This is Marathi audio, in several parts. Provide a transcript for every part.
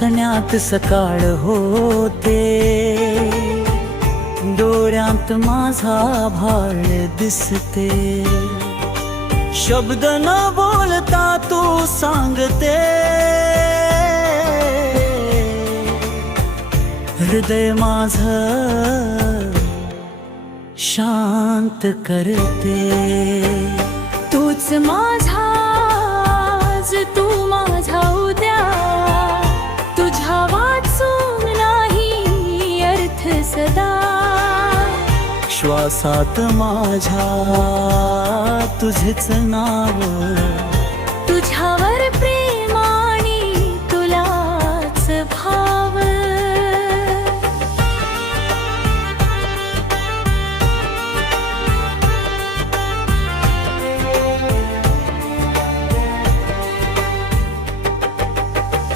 हसण्यात सकाळ होते, डोळ्यात माझा भाळ दिसते, शब्द न बोलता तू सांगते, हृदय माझं शांत करते. तूच माझा आज, तू माझा उद्या, तुझ्या वाचून नाही अर्थ सदा. श्वासात माझ्या तुझेच नाव, तुझ्यावर प्रेम आणि तुलाच भाव.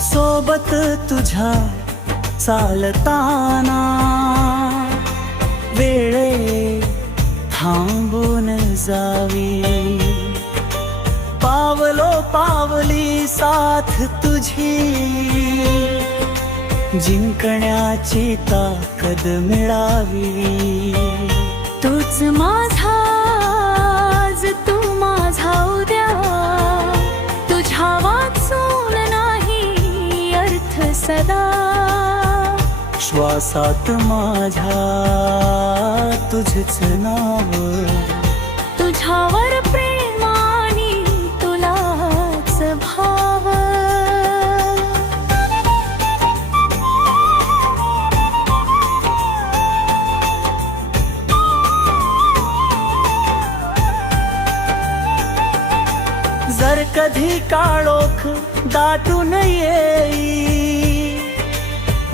सोबत तुझ्या चालताना वेळे थांबून जावी, पावलो पावली साथ तुझी, जिंकण्याची ताकद मिळावी. तूच माझा आज, तू माझा उद्या, तुझ्या वाचून नाही अर्थ सदा. श्वासात माझ्या तुझेच नाव, तुझ्यावर प्रेम आणि तुलाच भाव. जर कधी काळोख दाटून येई,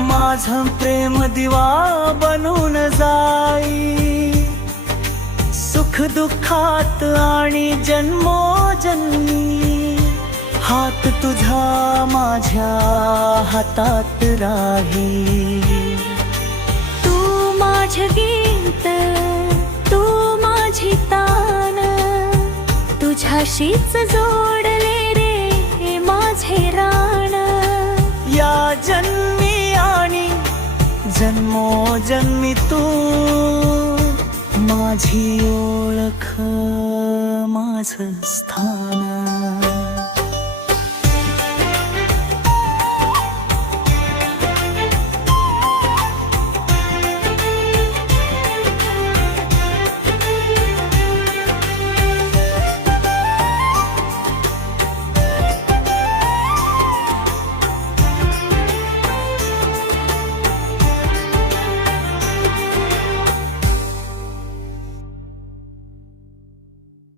माझं प्रेम दिवा बनून जाई. सुख दुःखात आणि जन्मोजन्मी हात तुझा माझ्या हातात राही. तू माझे गीत, तू माझी तान, तुझ्याशीच जोडले रे माझे रान. या जन्मी आणि जन्मोजन्मी तू माझी ओळख, माझं स्थान.